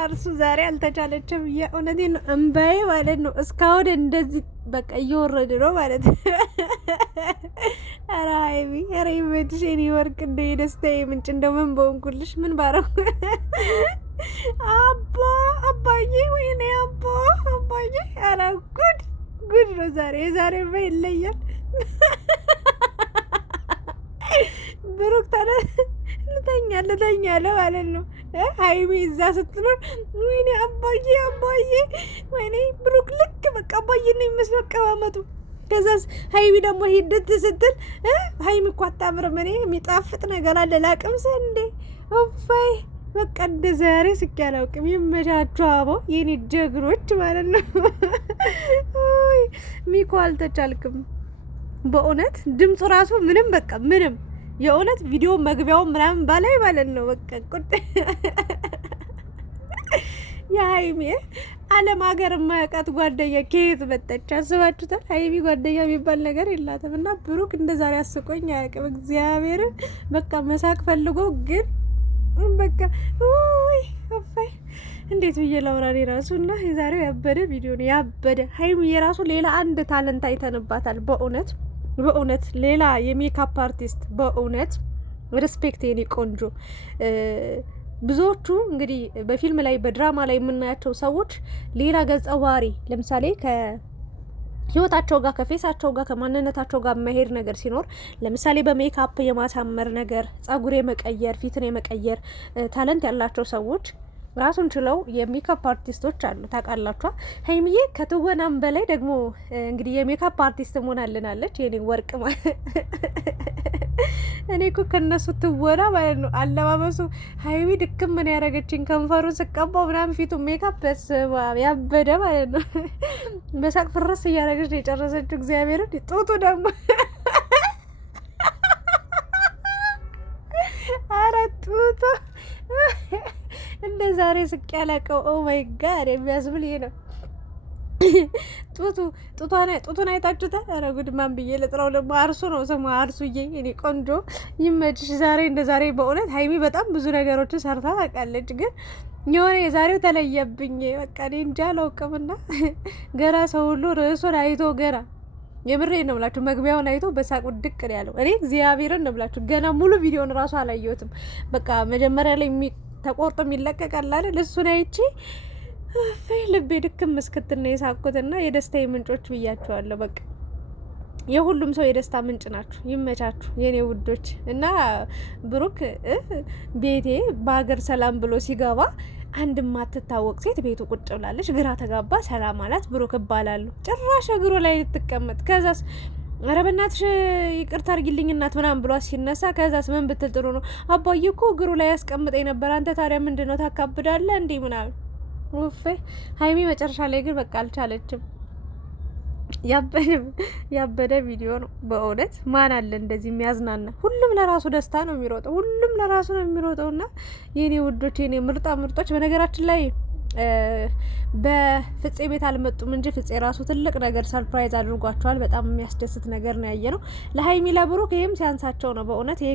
አርሱ ዛሬ አልተቻለችም። የእውነቴን ነው እምባዬ ማለት ነው እስካሁን እንደዚህ በቃ እየወረደ ነው ማለት ነው። ኧረ ሀይሚ ኧረ ይመችሽ የኔ ወርቅ፣ እንደ የደስታዬ ምንጭ እንደው ምን በሆንኩልሽ ምን ባረው አባዬ ወይኔ አባዬ ኧረ ጉድ ነው ዛሬ። የዛሬ ይለያል። ብሩክ ልተኛ ማለት ነው። ሀይሚ እዛ ስትኖር ወይኔ አባዬ ወይኔ ብሩክ ልክ በቃ አባዬ ነው የሚመስለው አቀማመጡ። ከዛስ ሀይሚ ደግሞ ሂደት ስትል ሀይሚ እኮ አታምርም። እኔ የሚጣፍጥ ነገር አለ ላቅምሰ እንዴ ኦፋይ በቃ እንደ ዛሬ ስቄ አላውቅም። ይመቻችሁ አቦ የኔ ጀግኖች ማለት ነው። ሚኮ አልተቻልክም በእውነት ድምፁ ራሱ ምንም በቃ ምንም የእውነት ቪዲዮ መግቢያውን ምናምን ባላይ ማለት ነው። በቃ ቁጥ የሀይሚ ዓለም ሀገር የማያውቃት ጓደኛ ከየት መጣች? አስባችሁታል? ሀይሚ ጓደኛ የሚባል ነገር የላትም። እና ብሩክ እንደ ዛሬ አስቆኝ አያውቅም። እግዚአብሔርን በቃ መሳቅ ፈልጎ ግን በቃ ወይ እንዴት ብዬ ላውራኔ ራሱ እና የዛሬው ያበደ ቪዲዮ ነው። ያበደ ሀይሚ የራሱ ሌላ አንድ ታለንት አይተንባታል በእውነት ሌላ የሜካፕ አርቲስት በእውነት ሬስፔክት የኔ ቆንጆ። ብዙዎቹ እንግዲህ በፊልም ላይ በድራማ ላይ የምናያቸው ሰዎች ሌላ ገጸ ባህሪ ለምሳሌ ከህይወታቸው ጋር ከፌሳቸው ጋር ከማንነታቸው ጋር መሄድ ነገር ሲኖር ለምሳሌ በሜካፕ የማሳመር ነገር፣ ጸጉር የመቀየር፣ ፊትን የመቀየር ታለንት ያላቸው ሰዎች ራሱን ችለው የሜካፕ አርቲስቶች አሉ። ታውቃላችኋ? ሀይሚዬ ከትወናም በላይ ደግሞ እንግዲህ የሜካፕ አርቲስት ሆናልናለች። የኔ ወርቅ እኔ እኮ ከነሱ ትወና ማለት ነው አለባበሱ ሀይሚ ድክም ምን ያደረገችኝ ከንፈሩን ስቀባው ምናምን ፊቱ ሜካፕ ያበደ ማለት ነው። በሳቅ ፍረስ እያደረገች ነው የጨረሰችው። እግዚአብሔርን ጡቱ ደግሞ አረ ጡቱ እንደ ዛሬ ስቅ ያላቀው ኦ ማይ ጋድ የሚያስብል ይሄ ነው። ጡቱን አይታችሁታል? ኧረ ጉድ ማን ብዬ ልጥራው ደግሞ አርሱ ነው ስሙ። አርሱዬ እኔ ቆንጆ ይመችሽ። ዛሬ እንደ ዛሬ በእውነት ሀይሚ በጣም ብዙ ነገሮችን ሰርታ ታውቃለች፣ ግን የሆነ የዛሬው ተለየብኝ። በቃ እኔ እንጃ አላውቅምና ገና ሰው ሁሉ ርዕሱን አይቶ ገና የምሬ ነው ብላችሁ መግቢያውን አይቶ በሳቅ ውድቅ ያለው እኔ እግዚአብሔርን ነው ብላችሁ ገና ሙሉ ቪዲዮን ራሱ አላየሁትም። በቃ መጀመሪያ ላይ ተቆርጦ የሚለቀቃል አይደል? እሱን አይቼ ልቤ ድክም እስክትል ነው የሳቅኩትና የደስታዬ ምንጮች ብያቸዋለሁ። በቃ የሁሉም ሰው የደስታ ምንጭ ናችሁ። ይመቻችሁ የኔ ውዶች። እና ብሩክ ቤቴ በሀገር ሰላም ብሎ ሲገባ አንድ ማትታወቅ ሴት ቤቱ ቁጭ ብላለች። ግራ ተጋባ። ሰላም አላት። ብሩክ እባላለሁ። ጭራሽ እግሩ ላይ ልትቀመጥ ከዛስ ኧረ በእናትሽ ይቅርታ አድርጊልኝ እናት ምናምን ብሏት ሲነሳ ከዛስ ምን ብትል ጥሩ ነው? አባዬ እኮ እግሩ ላይ ያስቀምጠኝ ነበር። አንተ ታዲያ ምንድን ነው ታካብዳለህ እንዴ ምናምን። ውፌ ሀይሚ መጨረሻ ላይ ግን በቃ አልቻለችም። ያበደ ቪዲዮ ነው በእውነት። ማን አለ እንደዚህ የሚያዝናና? ሁሉም ለራሱ ደስታ ነው የሚሮጠው። ሁሉም ለራሱ ነው የሚሮጠው። እና የኔ ውዶች የኔ ምርጦች በነገራችን ላይ በፍፄ ቤት አልመጡም እንጂ ፍፄ ራሱ ትልቅ ነገር ሰርፕራይዝ አድርጓቸዋል። በጣም የሚያስደስት ነገር ነው ያየ ነው ለሀይሚ ለብሩክ። ይህም ሲያንሳቸው ነው በእውነት። ይሄ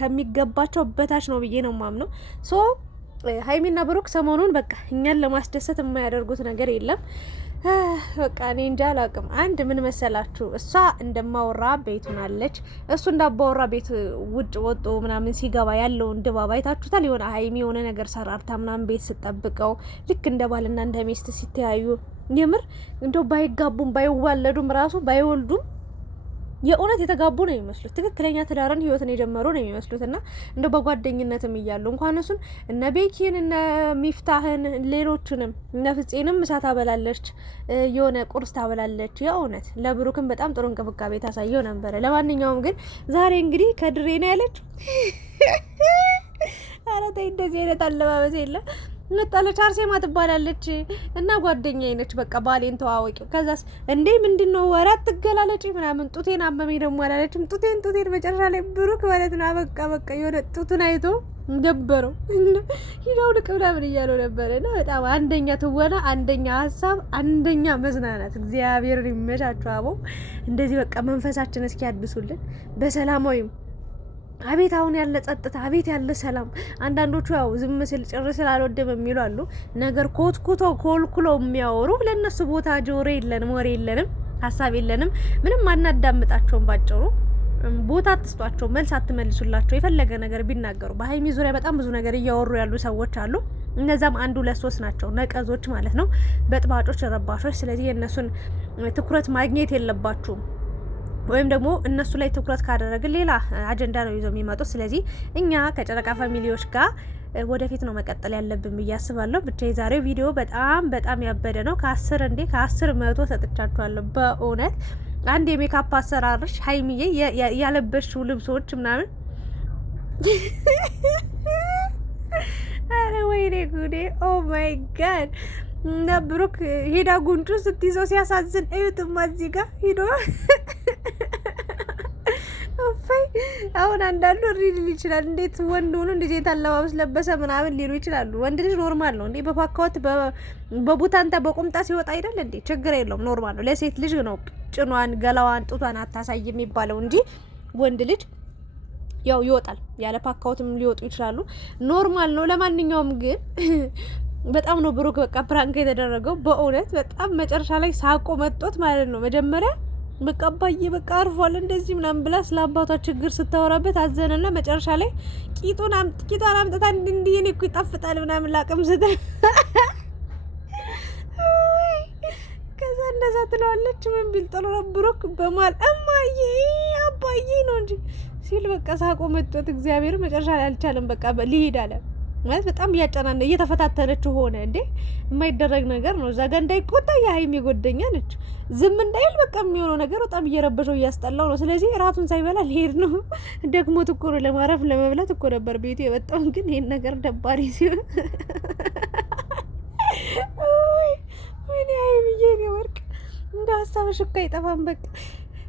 ከሚገባቸው በታች ነው ብዬ ነው ማምነው። ሶ ሀይሚና ብሩክ ሰሞኑን በቃ እኛን ለማስደሰት የማያደርጉት ነገር የለም። በቃ እኔ እንጃ አላውቅም። አንድ ምን መሰላችሁ፣ እሷ እንደማወራ ቤት ሆናለች፣ እሱ እንዳባወራ ቤት ውጭ ወጦ ምናምን ሲገባ ያለውን ድባብ አይታችሁታል። የሆነ ሀይሚ የሆነ ነገር ሰራርታ ምናምን ቤት ስጠብቀው ልክ እንደ ባልና እንደ ሚስት ሲተያዩ የምር እንደው ባይጋቡም ባይዋለዱም ራሱ ባይወልዱም የእውነት የተጋቡ ነው የሚመስሉት። ትክክለኛ ትዳርን ህይወትን የጀመሩ ነው የሚመስሉት። እና እንደ በጓደኝነትም እያሉ እንኳን እሱን እነ ቤኪን እነ ሚፍታህን ሌሎቹንም እነ ፍፄንም ምሳ ታበላለች፣ የሆነ ቁርስ ታበላለች። የእውነት ለብሩክም በጣም ጥሩ እንክብካቤ ታሳየው ነበረ። ለማንኛውም ግን ዛሬ እንግዲህ ከድሬ ነው ያለችው። ኧረ ተይ እንደዚህ አይነት አለባበስ የለም። መጣለች አርሴማ ትባላለች እና ጓደኛዬ ነች። በቃ ባሌን ተዋወቂው። ከዛስ እንዴ ምንድነው ወራት ትገላለጪ ምናምን ጡቴን አመመኝ ደግሞ አላለችም። ጡቴን መጨረሻ ላይ ብሩክ ማለት ነው በቃ የሆነ ጡቱን አይቶ ደበረው ሂዳው ልቅ ምናምን እያለው ነበረ። እና በጣም አንደኛ ትወና፣ አንደኛ ሀሳብ፣ አንደኛ መዝናናት። እግዚአብሔርን ይመቻችሁ አቦ። እንደዚህ በቃ መንፈሳችን እስኪ ያድሱልን በሰላማዊም አቤት አሁን ያለ ጸጥታ፣ አቤት ያለ ሰላም። አንዳንዶቹ ያው ዝም ስል ጭር ስላልወደም የሚሉ አሉ። ነገር ኮትኩተው ኮልኩለው የሚያወሩ ለነሱ ቦታ ጆሮ የለንም፣ ወሬ የለንም፣ ሀሳብ የለንም፣ ምንም አናዳምጣቸውም። ባጭሩ ቦታ አትስጧቸው፣ መልስ አትመልሱላቸው። የፈለገ ነገር ቢናገሩ በሀይሚ ዙሪያ በጣም ብዙ ነገር እያወሩ ያሉ ሰዎች አሉ። እነዛም 1 2 3 ናቸው፣ ነቀዞች ማለት ነው፣ በጥባጮች፣ ረባሾች። ስለዚህ የእነሱን ትኩረት ማግኘት የለባችሁም። ወይም ደግሞ እነሱ ላይ ትኩረት ካደረግን ሌላ አጀንዳ ነው ይዘው የሚመጡት። ስለዚህ እኛ ከጨረቃ ፋሚሊዎች ጋር ወደፊት ነው መቀጠል ያለብን ብዬ አስባለሁ። ብቻ የዛሬው ቪዲዮ በጣም ያበደ ነው። ከ10 መቶ ሰጥቻችኋለሁ። በእውነት አንድ የሜካፕ አሰራርሽ ሀይሚዬ ያለበሽው ልብሶች ምናምን አረ ወይኔ ጉዴ! ኦ ማይ ጋድ! እና ብሩክ ሄዳ ጉንጩ ስትይዘው ሲያሳዝን እዩትማ። እዚህ ጋር ሂዶ አሁን አንዳንዱ ሪል ይችላል። እንዴት ወንድ ሆኖ እንደዚህ የታለባበስ ለበሰ ምናምን ሊሉ ይችላሉ። ወንድ ልጅ ኖርማል ነው እንዴ? በፓካውት በቡታንታ በቁምጣ ሲወጣ አይደል እንዴ? ችግር የለውም፣ ኖርማል ነው። ለሴት ልጅ ነው ጭኗን፣ ገላዋን፣ ጡቷን አታሳይ የሚባለው እንጂ ወንድ ልጅ ያው ይወጣል። ያለ ፓካውትም ሊወጡ ይችላሉ። ኖርማል ነው። ለማንኛውም ግን በጣም ነው ብሩክ በቃ ፕራንክ የተደረገው። በእውነት በጣም መጨረሻ ላይ ሳቆ መጦት ማለት ነው። መጀመሪያ በቃ አባዬ በቃ አርፏል እንደዚህ ምናምን ብላ ስለ አባቷ ችግር ስታወራበት አዘነና መጨረሻ ላይ ቂጧን አምጥታ እንዲህ እኔ እኮ ይጣፍጣል ምናምን ላቅም ስትል ከዛ እንደዛ ትለዋለች። ምን ቢል ጥሩ ነው ብሩክ በማል እማዬ አባዬ ነው እንጂ ሲል በቃ ሳቆ መጦት እግዚአብሔር መጨረሻ ላይ አልቻለም። በቃ ሊሄድ አለ ማለት በጣም እያጨናነ እየተፈታተነችው ሆነ። እንዴ የማይደረግ ነገር ነው። እዛ ጋር እንዳይቆጣ የሀይሚ ጎደኛ ነች። ዝም እንዳይል በቃ የሚሆነው ነገር በጣም እየረበሸው እያስጠላው ነው። ስለዚህ ራቱን ሳይበላ ሊሄድ ነው። ደግሞ ትኩር ለማረፍ ለመብላት እኮ ነበር ቤቱ የወጣው። ግን ይሄን ነገር ደባሪ ሲሆን ወይኔ ሀይሚዬ ነው ወርቅ እንደ ሀሳብሽ እኮ አይጠፋም። በቃ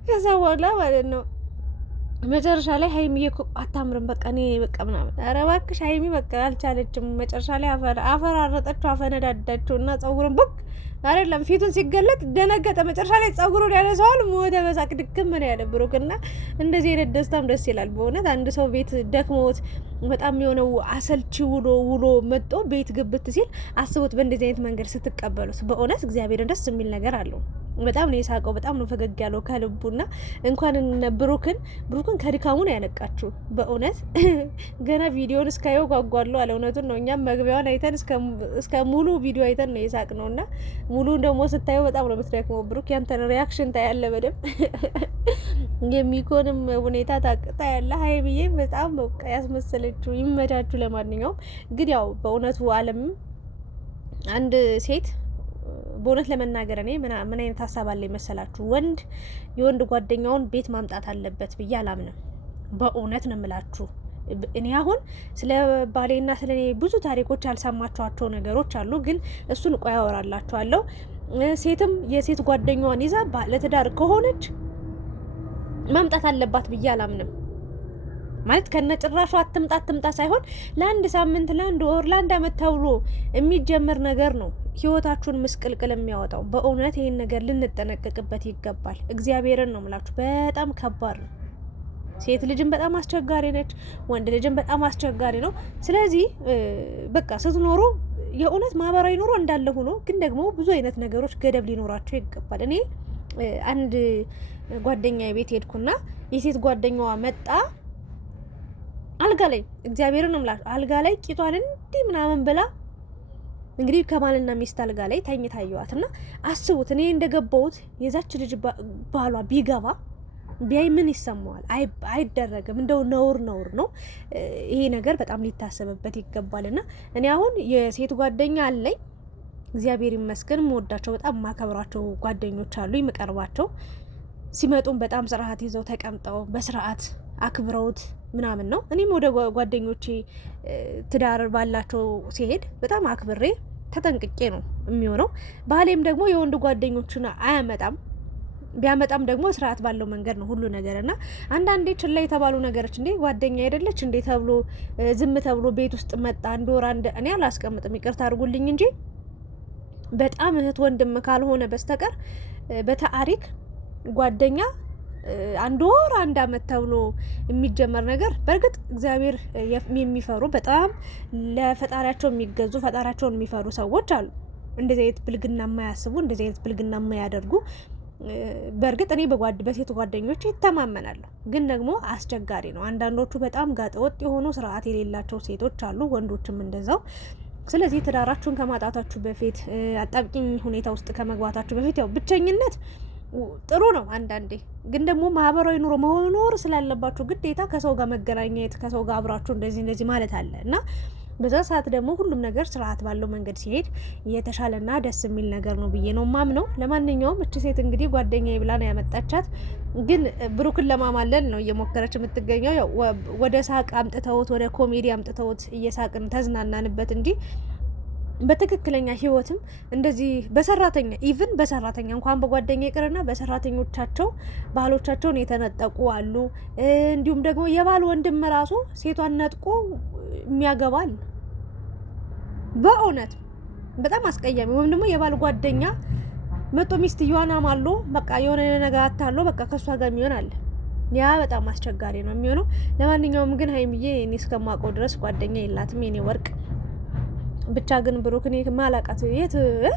ከዛ በኋላ ማለት ነው መጨረሻ ላይ ሀይሚዬ እኮ አታምርም በቃ እኔ በቃ ምናምን። ኧረ እባክሽ ሀይሚ በቃ አልቻለችም። መጨረሻ ላይ አፈራረጠችው፣ አፈነዳዳችው እና ጸጉሩን ቦክ አይደለም ፊቱን ሲገለጥ ደነገጠ። መጨረሻ ላይ ጸጉሩን ያነሳዋል። ሞተ በሳቅ ድክም ምን ያለ ብሩክ። እና እንደዚህ አይነት ደስታም ደስ ይላል በእውነት። አንድ ሰው ቤት ደክሞት በጣም የሆነው አሰልቺ ውሎ መጥቶ ቤት ግብት ሲል አስቡት፣ በእንደዚህ አይነት መንገድ ስትቀበሉት በእውነት እግዚአብሔርን ደስ የሚል ነገር አለው። በጣም ነው የሳቀው፣ በጣም ነው ፈገግ ያለው ከልቡና። እንኳን ብሩክን ከድካሙ ነው ያነቃችሁ በእውነት። ገና ቪዲዮን እስካየው ጓጓለሁ አለ። እውነቱን ነው። እኛም መግቢያውን አይተን እስከ ሙሉ ቪዲዮ አይተን ነው የሳቅ ነው። እና ሙሉ ደግሞ ስታየው በጣም ነው የምትደክመው ብሩክ። ያንተን ሪያክሽን ታያለ በደምብ የሚኮንም ሁኔታ ታያለ። ሀይሚዬ በጣም በቃ ያስመሰለችው። ይመቻችሁ። ለማንኛውም ግን ያው በእውነቱ ዓለም አንድ ሴት በእውነት ለመናገር እኔ ምን አይነት ሀሳብ አለ መሰላችሁ? ወንድ የወንድ ጓደኛውን ቤት ማምጣት አለበት ብዬ አላምንም። በእውነት ነው የምላችሁ። እኔ አሁን ስለ ባሌና ስለ እኔ ብዙ ታሪኮች ያልሰማችኋቸው ነገሮች አሉ። ግን እሱን ቆይ አወራላችኋለሁ። ሴትም የሴት ጓደኛዋን ይዛ ለትዳር ከሆነች ማምጣት አለባት ብዬ አላምንም። ማለት ከነጭራሹ አትምጣ ሳይሆን ለአንድ ሳምንት፣ ለአንድ ወር፣ ለአንድ አመት ተብሎ የሚጀመር ነገር ነው ህይወታችሁን ምስቅልቅል የሚያወጣው። በእውነት ይሄን ነገር ልንጠነቀቅበት ይገባል። እግዚአብሔርን ነው የምላችሁ። በጣም ከባድ ነው። ሴት ልጅም በጣም አስቸጋሪ ነች፣ ወንድ ልጅም በጣም አስቸጋሪ ነው። ስለዚህ በቃ ስትኖሩ የእውነት ማህበራዊ ኑሮ እንዳለ ሆኖ ግን ደግሞ ብዙ አይነት ነገሮች ገደብ ሊኖራቸው ይገባል። እኔ አንድ ጓደኛ ቤት ሄድኩና የሴት ጓደኛዋ መጣ አልጋ ላይ እግዚአብሔርን እምላችሁ አልጋ ላይ ቂጧን እንዲህ ምናምን ብላ እንግዲህ ከባልና ሚስት አልጋ ላይ ተኝታ አየዋት። እና አስቡት እኔ እንደገባሁት የዛች ልጅ ባሏ ቢገባ ቢያይ ምን ይሰማዋል? አይደረግም። እንደው ነውር ነው። ይሄ ነገር በጣም ሊታሰብበት ይገባልና እኔ አሁን የሴት ጓደኛ አለኝ እግዚአብሔር ይመስገን። የምወዳቸው በጣም የማከብራቸው ጓደኞች አሉ፣ የምቀርባቸው። ሲመጡም በጣም ስርዓት ይዘው ተቀምጠው በስርዓት አክብረውት ምናምን ነው። እኔም ወደ ጓደኞቼ ትዳር ባላቸው ሲሄድ በጣም አክብሬ ተጠንቅቄ ነው የሚሆነው። ባሌም ደግሞ የወንድ ጓደኞችን አያመጣም። ቢያመጣም ደግሞ ስርዓት ባለው መንገድ ነው ሁሉ ነገር። እና አንዳንዴ ችላ የተባሉ ነገሮች እንዴ ጓደኛ አይደለች እንዴ ተብሎ ዝም ተብሎ ቤት ውስጥ መጣ አንድ ወር እኔ አላስቀምጥም፣ ይቅርታ አድርጉልኝ እንጂ በጣም እህት ወንድም ካልሆነ በስተቀር በታሪክ ጓደኛ አንድ ወር አንድ አመት ተብሎ የሚጀመር ነገር በእርግጥ እግዚአብሔር የሚፈሩ በጣም ለፈጣሪያቸው የሚገዙ ፈጣሪያቸውን የሚፈሩ ሰዎች አሉ። እንደዚህ አይነት ብልግና የማያስቡ እንደዚህ አይነት ብልግና የማያደርጉ በእርግጥ እኔ በሴት ጓደኞች ይተማመናለሁ፣ ግን ደግሞ አስቸጋሪ ነው። አንዳንዶቹ በጣም ጋጠወጥ የሆኑ ስርዓት የሌላቸው ሴቶች አሉ፣ ወንዶችም እንደዛው። ስለዚህ ትዳራችሁን ከማጣታችሁ በፊት አጣብቂኝ ሁኔታ ውስጥ ከመግባታችሁ በፊት ያው ብቸኝነት ጥሩ ነው አንዳንዴ፣ ግን ደግሞ ማህበራዊ ኑሮ መኖር ስላለባችሁ ግዴታ ከሰው ጋር መገናኘት ከሰው ጋር አብራችሁ እንደዚህ ማለት አለ እና በዛ ሰዓት ደግሞ ሁሉም ነገር ስርዓት ባለው መንገድ ሲሄድ የተሻለና ደስ የሚል ነገር ነው ብዬ ነው ማምነው። ለማንኛውም እቺ ሴት እንግዲህ ጓደኛዬ ብላ ነው ያመጣቻት፣ ግን ብሩክን ለማማለል ነው እየሞከረች የምትገኘው። ያው ወደ ሳቅ አምጥተውት ወደ ኮሜዲ አምጥተውት እየሳቅን ተዝናናንበት እንጂ በትክክለኛ ህይወትም እንደዚህ በሰራተኛ ኢቭን በሰራተኛ እንኳን በጓደኛ ይቅርና በሰራተኞቻቸው ባህሎቻቸውን የተነጠቁ አሉ። እንዲሁም ደግሞ የባል ወንድም ራሱ ሴቷን ነጥቆ የሚያገባል። በእውነት በጣም አስቀያሚ። ወይም ደግሞ የባል ጓደኛ መጦ ሚስትየዋን አማሎ በቃ የሆነ ነገር አታሎ በቃ ከሷ ጋር የሚሆን አለ። ያ በጣም አስቸጋሪ ነው የሚሆነው። ለማንኛውም ግን ሀይሚዬ እኔ እስከማውቀው ድረስ ጓደኛ የላትም የኔ ወርቅ። ብቻ ግን ብሩክ እኔ ማላቃት የት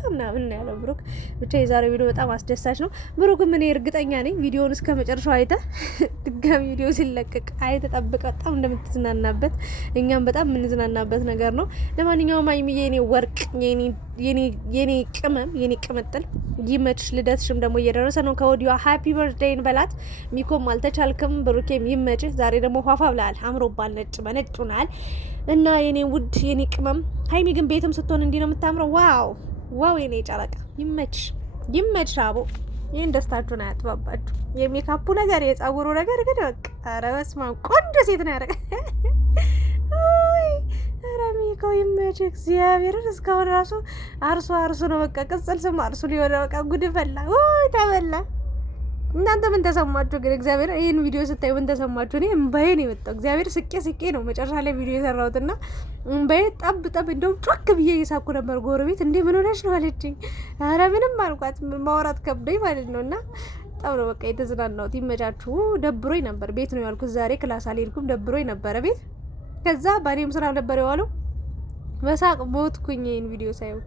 ምናምን ያለው ብሩክ ብቻ የዛሬው ቪዲዮ በጣም አስደሳች ነው። ብሩክም እኔ እርግጠኛ ነኝ ቪዲዮውን እስከ መጨረሻው አይተ ድጋሚ ቪዲዮ ሲለቀቅ አይተ ጠብቀ በጣም እንደምትዝናናበት እኛም በጣም የምንዝናናበት ነገር ነው። ለማንኛውም ሀይሚዬ የኔ ወርቅ የኔ ቅመም የኔ ቅምጥል ይመችሽ። ልደትሽም ደግሞ እየደረሰ ነው። ከወዲሁ ሃፒ በርዝዴይን በላት። ሚኮም አልተቻልክም፣ ብሩኬም ይመችሽ። ዛሬ ደግሞ ፏፏ ብላል፣ አምሮባል፣ ነጭ በነጭ ሆናል እና የኔ ውድ የኔ ቅመም ሀይሚ ግን ቤትም ስትሆን እንዲህ ነው የምታምረው። ዋው ዋው የኔ ጨረቃ ይመችሽ አቦ። ይህን ደስታችሁን አያጥባባችሁ። የሜካፑ ነገር የጸጉሩ ነገር ግን በቃ ኧረ በስመ አብ ቆንጆ ሴት ነው ያደረገ። ኧረ ሚካው ይመችህ እግዚአብሔርን። እስካሁን ራሱ አርሱ ነው በቃ ቅጽል ስም አርሱ ሊሆነ በቃ ጉድ ፈላ ተበላ። እናንተ ምን ተሰማችሁ ግን? እግዚአብሔር ይህን ቪዲዮ ስታዩ ምን ተሰማችሁ? እኔ እምባዬ ነው የመጣው። እግዚአብሔር ስቄ ነው መጨረሻ ላይ ቪዲዮ የሰራሁትና እምባዬ ጠብ እንደውም ጮክ ብዬ እየሳኩ ነበር። ጎረቤት እንዴ ምን ሆነሽ ነው አለችኝ። ኧረ ምንም አልኳት፣ ማውራት ከብዶኝ ማለት ነው። እና በጣም ነው በቃ የተዝናናሁት። ይመቻችሁ። ደብሮኝ ነበር፣ ቤት ነው ያልኩት ዛሬ ክላስ አልሄድኩም፣ ደብሮኝ ነበረ ቤት። ከዛ ባኔም ስራ ነበር የዋለው። በሳቅ ሞትኩኝ ይህን ቪዲዮ ሳየው።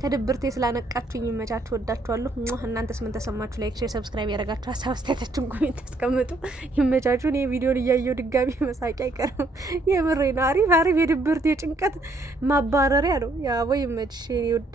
ከድብርቴ ስላነቃችሁኝ ይመቻችሁ። ወዳችኋለሁ። እናንተስ ምን ተሰማችሁ? ላይክ፣ ሼር፣ ሰብስክራይብ ያደረጋችሁ ሀሳብ አስተያየታችሁን ኮሜንት አስቀምጡ። ይመቻችሁ። እኔ ቪዲዮን እያየሁ ድጋሚ መሳቂ አይቀርም። የምሬ ነው። አሪፍ የድብርት የጭንቀት ማባረሪያ ነው። ያቦ ይመችሽ የኔ ውድ